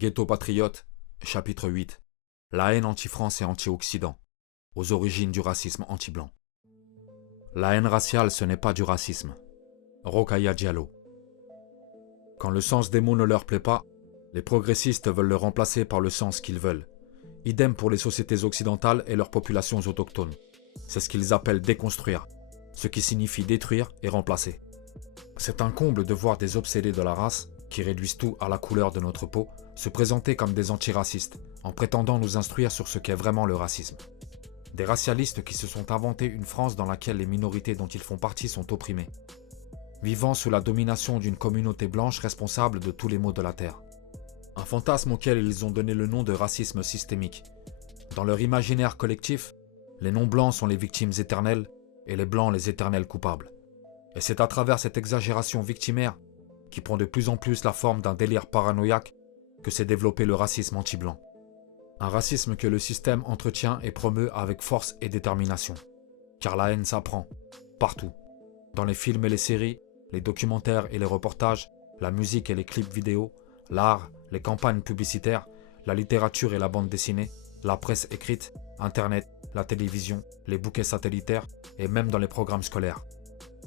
Ghetto Patriote, chapitre 8. La haine anti-France et anti-Occident, aux origines du racisme anti-blanc. La haine raciale, ce n'est pas du racisme. Rokhaya Diallo. Quand le sens des mots ne leur plaît pas, les progressistes veulent le remplacer par le sens qu'ils veulent. Idem pour les sociétés occidentales et leurs populations autochtones. C'est ce qu'ils appellent déconstruire, ce qui signifie détruire et remplacer. C'est un comble de voir des obsédés de la race, qui réduisent tout à la couleur de notre peau, se présenter comme des antiracistes, en prétendant nous instruire sur ce qu'est vraiment le racisme. Des racialistes qui se sont inventés une France dans laquelle les minorités dont ils font partie sont opprimées, vivant sous la domination d'une communauté blanche responsable de tous les maux de la terre. Un fantasme auquel ils ont donné le nom de racisme systémique. Dans leur imaginaire collectif, les non-blancs sont les victimes éternelles et les blancs les éternels coupables. Et c'est à travers cette exagération victimaire, qui prend de plus en plus la forme d'un délire paranoïaque, que s'est développé le racisme anti-blanc. Un racisme que le système entretient et promeut avec force et détermination. Car la haine s'apprend, partout. Dans les films et les séries, les documentaires et les reportages, la musique et les clips vidéo, l'art, les campagnes publicitaires, la littérature et la bande dessinée, la presse écrite, Internet, la télévision, les bouquets satellitaires et même dans les programmes scolaires.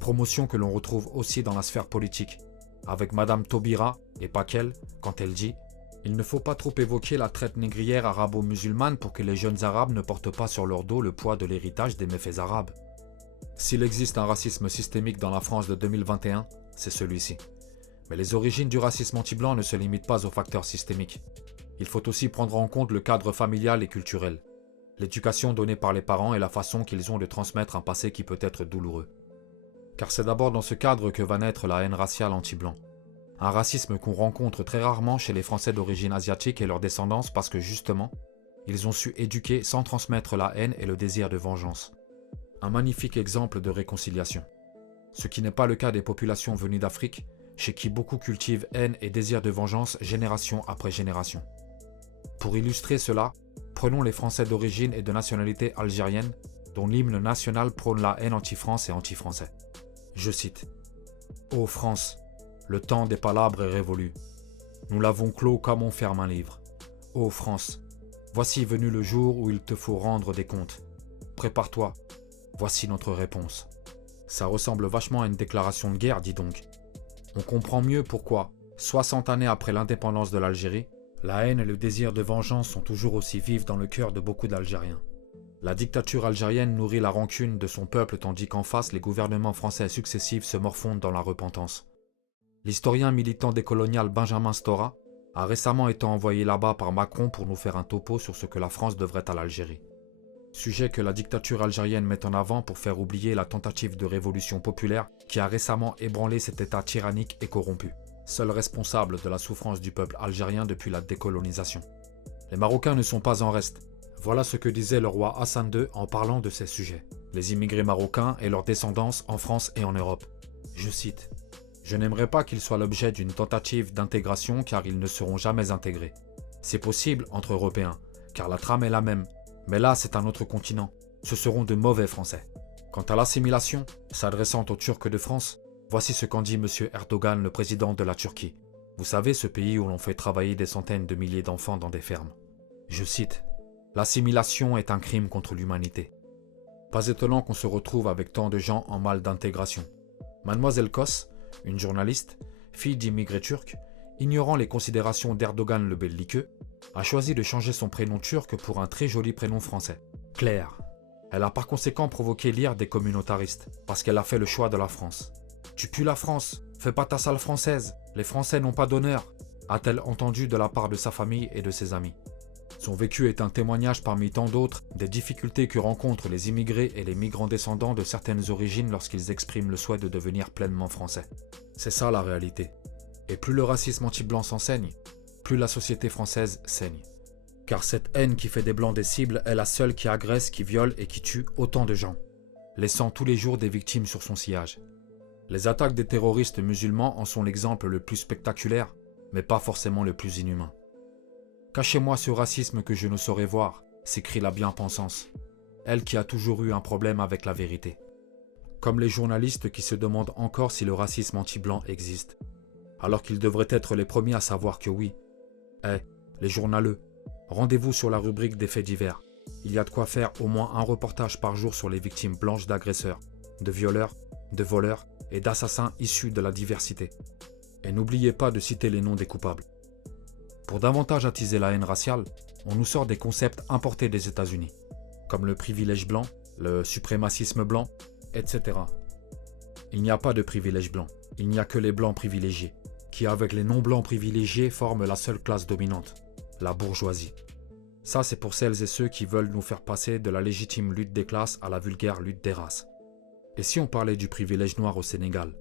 Promotion que l'on retrouve aussi dans la sphère politique, avec Madame Taubira, et pas qu'elle, quand elle dit « Il ne faut pas trop évoquer la traite négrière arabo-musulmane pour que les jeunes arabes ne portent pas sur leur dos le poids de l'héritage des méfaits arabes. » S'il existe un racisme systémique dans la France de 2021, c'est celui-ci. Mais les origines du racisme anti-blanc ne se limitent pas aux facteurs systémiques. Il faut aussi prendre en compte le cadre familial et culturel, l'éducation donnée par les parents et la façon qu'ils ont de transmettre un passé qui peut être douloureux. Car c'est d'abord dans ce cadre que va naître la haine raciale anti-blanc. Un racisme qu'on rencontre très rarement chez les Français d'origine asiatique et leurs descendants parce que justement, ils ont su éduquer sans transmettre la haine et le désir de vengeance. Un magnifique exemple de réconciliation. Ce qui n'est pas le cas des populations venues d'Afrique, chez qui beaucoup cultivent haine et désir de vengeance génération après génération. Pour illustrer cela, prenons les Français d'origine et de nationalité algérienne, dont l'hymne national prône la haine anti-France et anti-français. Je cite « Ô France, le temps des palabres est révolu. Nous l'avons clos comme on ferme un livre. Ô France, voici venu le jour où il te faut rendre des comptes. Prépare-toi, voici notre réponse. » Ça ressemble vachement à une déclaration de guerre, dis donc. On comprend mieux pourquoi, 60 années après l'indépendance de l'Algérie, la haine et le désir de vengeance sont toujours aussi vifs dans le cœur de beaucoup d'Algériens. La dictature algérienne nourrit la rancune de son peuple tandis qu'en face, les gouvernements français successifs se morfondent dans la repentance. L'historien militant décolonial Benjamin Stora a récemment été envoyé là-bas par Macron pour nous faire un topo sur ce que la France devrait à l'Algérie. Sujet que la dictature algérienne met en avant pour faire oublier la tentative de révolution populaire qui a récemment ébranlé cet état tyrannique et corrompu, seul responsable de la souffrance du peuple algérien depuis la décolonisation. Les Marocains ne sont pas en reste. Voilà ce que disait le roi Hassan II en parlant de ces sujets, les immigrés marocains et leur descendance en France et en Europe. Je cite « Je n'aimerais pas qu'ils soient l'objet d'une tentative d'intégration car ils ne seront jamais intégrés. C'est possible entre Européens, car la trame est la même, mais là c'est un autre continent. Ce seront de mauvais Français. Quant à l'assimilation, s'adressant aux Turcs de France, voici ce qu'en dit M. Erdogan, le président de la Turquie. Vous savez, ce pays où l'on fait travailler des centaines de milliers d'enfants dans des fermes. Je cite « L'assimilation est un crime contre l'humanité. » Pas étonnant qu'on se retrouve avec tant de gens en mal d'intégration. Mademoiselle Kos, une journaliste, fille d'immigrés turcs, ignorant les considérations d'Erdogan le belliqueux, a choisi de changer son prénom turc pour un très joli prénom français, Claire. Elle a par conséquent provoqué l'ire des communautaristes, parce qu'elle a fait le choix de la France. « Tu pues la France, fais pas ta sale française, les Français n'ont pas d'honneur », a-t-elle entendu de la part de sa famille et de ses amis. Son vécu est un témoignage parmi tant d'autres des difficultés que rencontrent les immigrés et les migrants descendants de certaines origines lorsqu'ils expriment le souhait de devenir pleinement français. C'est ça la réalité. Et plus le racisme anti-blanc s'enseigne, plus la société française saigne. Car cette haine qui fait des blancs des cibles est la seule qui agresse, qui viole et qui tue autant de gens, laissant tous les jours des victimes sur son sillage. Les attaques des terroristes musulmans en sont l'exemple le plus spectaculaire, mais pas forcément le plus inhumain. « Cachez-moi ce racisme que je ne saurais voir », s'écrie la bien-pensance, elle qui a toujours eu un problème avec la vérité. Comme les journalistes qui se demandent encore si le racisme anti-blanc existe, alors qu'ils devraient être les premiers à savoir que oui. les journaleux. Rendez-vous sur la rubrique des faits divers. Il y a de quoi faire au moins un reportage par jour sur les victimes blanches d'agresseurs, de violeurs, de voleurs et d'assassins issus de la diversité. Et n'oubliez pas de citer les noms des coupables. Pour davantage attiser la haine raciale, on nous sort des concepts importés des États-Unis, comme le privilège blanc, le suprémacisme blanc, etc. Il n'y a pas de privilège blanc, il n'y a que les blancs privilégiés, qui avec les non-blancs privilégiés forment la seule classe dominante, la bourgeoisie. Ça, c'est pour celles et ceux qui veulent nous faire passer de la légitime lutte des classes à la vulgaire lutte des races. Et si on parlait du privilège noir au Sénégal,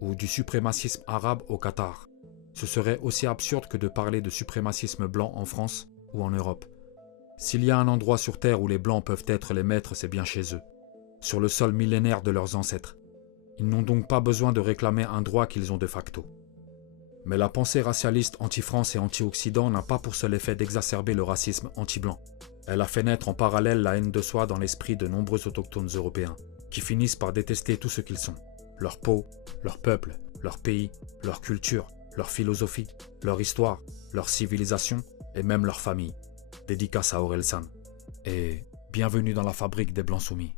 ou du suprémacisme arabe au Qatar, ce serait aussi absurde que de parler de suprémacisme blanc en France ou en Europe. S'il y a un endroit sur Terre où les blancs peuvent être les maîtres, c'est bien chez eux, sur le sol millénaire de leurs ancêtres. Ils n'ont donc pas besoin de réclamer un droit qu'ils ont de facto. Mais la pensée racialiste anti-France et anti-Occident n'a pas pour seul effet d'exacerber le racisme anti-blanc. Elle a fait naître en parallèle la haine de soi dans l'esprit de nombreux autochtones européens, qui finissent par détester tout ce qu'ils sont. Leur peau, leur peuple, leur pays, leur culture, leur philosophie, leur histoire, leur civilisation et même leur famille. Dédicace à Orelsan. Et bienvenue dans la fabrique des Blancs Soumis.